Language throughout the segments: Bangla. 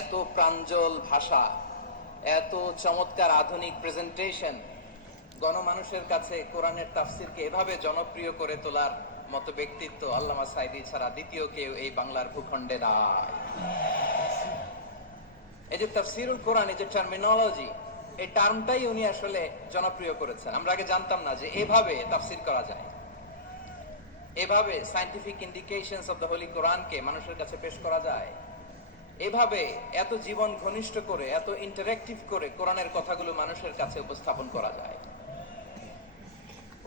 এত প্রাঞ্জল ভাষা, এত চমৎকার আধুনিক প্রেজেন্টেশন, গণমানুষের কাছে কোরআনের তাফসিরকে এভাবে জনপ্রিয় করে তোলার মতো ব্যক্তিত্ব আল্লামা সাঈদী ছাড়া দ্বিতীয় কেউ এই বাংলার ভূখণ্ডে নাই। এই যে তাফসিরুল কোরআন, এই যে টার্মিনোলজি, এই টার্মটাই উনি আসলে জনপ্রিয় করেছেন। আমরা আগে জানতাম না যে এভাবে তাফসির করা যায়, এভাবে scientific indications of the Holi কোরআনকে মানুষের কাছে পেশ করা যায়, এভাবে এত জীবন ঘনিষ্ঠ করে, এত ইন্টারেক্টিভ করে কোরআনের কথাগুলো মানুষের কাছে উপস্থাপন করা যায়।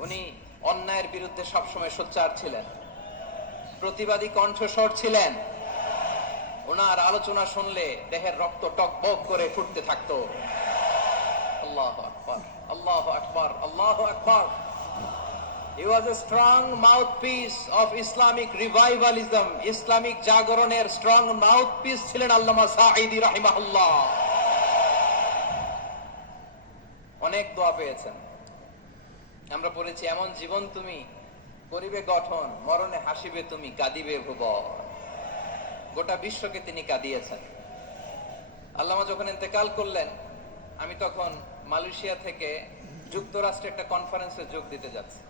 উনি অন্যায়ের বিরুদ্ধে সবসময় সোচ্চার ছিলেন, প্রতিবাদী কণ্ঠস্বর ছিলেন। ওনার আলোচনা শুনলে দেহের রক্ত টকবক করে ফুটতে থাকতো। আল্লাহু আকবার, আল্লাহু আকবার, আল্লাহু আকবার। He was a strong mouthpiece of Islamic revivalism. Islamic জাগরণের স্ট্রং মাউথপিস ছিলেন আল্লামা সাঈদী রাহিমাহুল্লাহ। অনেক দোয়া পেয়েছেন। আমরা পড়েছি, এমন জীবন তুমি করিবে গঠন, মরণে হাসিবে তুমি, কাঁদিবে ভুবন। গোটা বিশ্বকে তিনি কাঁদিয়েছেন। আল্লামা যখন ইন্তেকাল করলেন, আমি তখন মালয়েশিয়া থেকে যুক্তরাষ্ট্রে একটা কনফারেন্সে যোগ দিতে যাচ্ছি,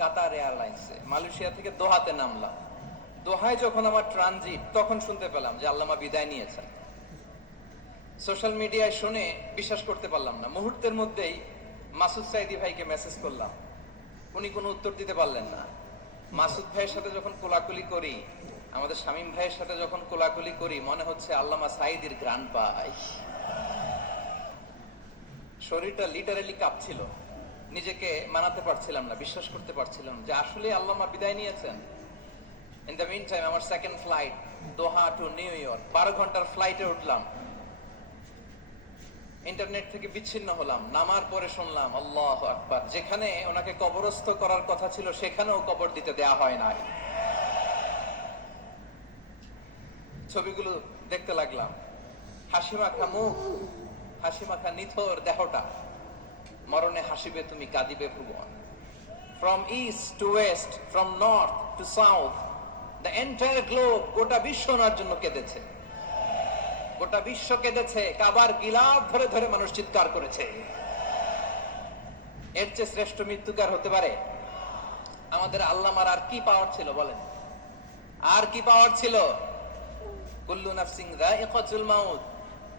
কাতার এয়ারলাইন্সে। মালয়েশিয়া থেকে দোহাতে নামলাম। দোহায় যখন আমার ট্রানজিট, তখন শুনতে পেলাম যে আল্লামা বিদায় নিয়েছেন। সোশ্যাল মিডিয়ায় শুনে বিশ্বাস করতে পারলাম না। মুহূর্তের মধ্যেই মাসুদ সাঈদী ভাইকে মেসেজ করলাম, উনি কোনো উত্তর দিতে পারলেন না। মাসুদ ভাইয়ের সাথে যখন কোলাকুলি করি, আমাদের শামীম ভাইয়ের সাথে যখন কোলাকুলি করি, মনে হচ্ছে আল্লামা সাঈদীর ঘ্রাণ পাই। শরীরটা লিটারালি কাঁপছিল, নিজেকে মানাতে পারছিলাম না, বিশ্বাস করতে পারছিলাম যে আসলে আল্লামা বিদায় নিয়েছেন। ইন দ্য মিন টাইম আমার সেকেন্ড ফ্লাইট, দোহা টু নিউ ইয়র্ক, 12 ঘন্টার ফ্লাইটে উঠলাম। ইন্টারনেট থেকে বিচ্ছিন্ন হলাম। নামার পরে শুনলাম আল্লাহু আকবার, যেখানে ওনাকে কবরস্থ করার কথা ছিল সেখানেও কবর দিতে দেয়া হয় নাই। ছবিগুলো দেখতে লাগলাম, হাসি মাখা মুখ, হাসি মাখা নিথর দেহটা, মরণে হাসিবে তুমি, কাঁদিবে ভুবন। From east to west, from north to south, the entire globe, গোটা বিশ্ব ওনার জন্য কেঁদেছে। গোটা বিশ্ব কেঁদেছে, কাবার গিলাফ ধরে ধরে মানুষ চিৎকার করেছে। এর চেয়ে শ্রেষ্ঠ মৃত্যুকার হতে পারে? আমাদের আল্লামার আর কি পাওয়ার ছিল বলেন? আর কি পাওয়ার ছিল? কুল্লু নাফসিন যায়িকাতুল মাউত,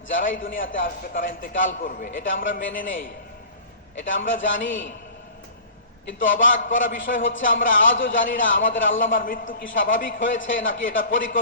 যারাই দুনিয়াতে আসবে তারা ইন্তেকাল করবে, এটা আমরা মেনে নেই, এটা আমরা জানি। কিন্তু অবাক করা বিষয় হচ্ছে, আমরা আজও জানি না আমাদের আল্লামার মৃত্যু কি স্বাভাবিক হয়েছে নাকি এটা পরিকল্পিত।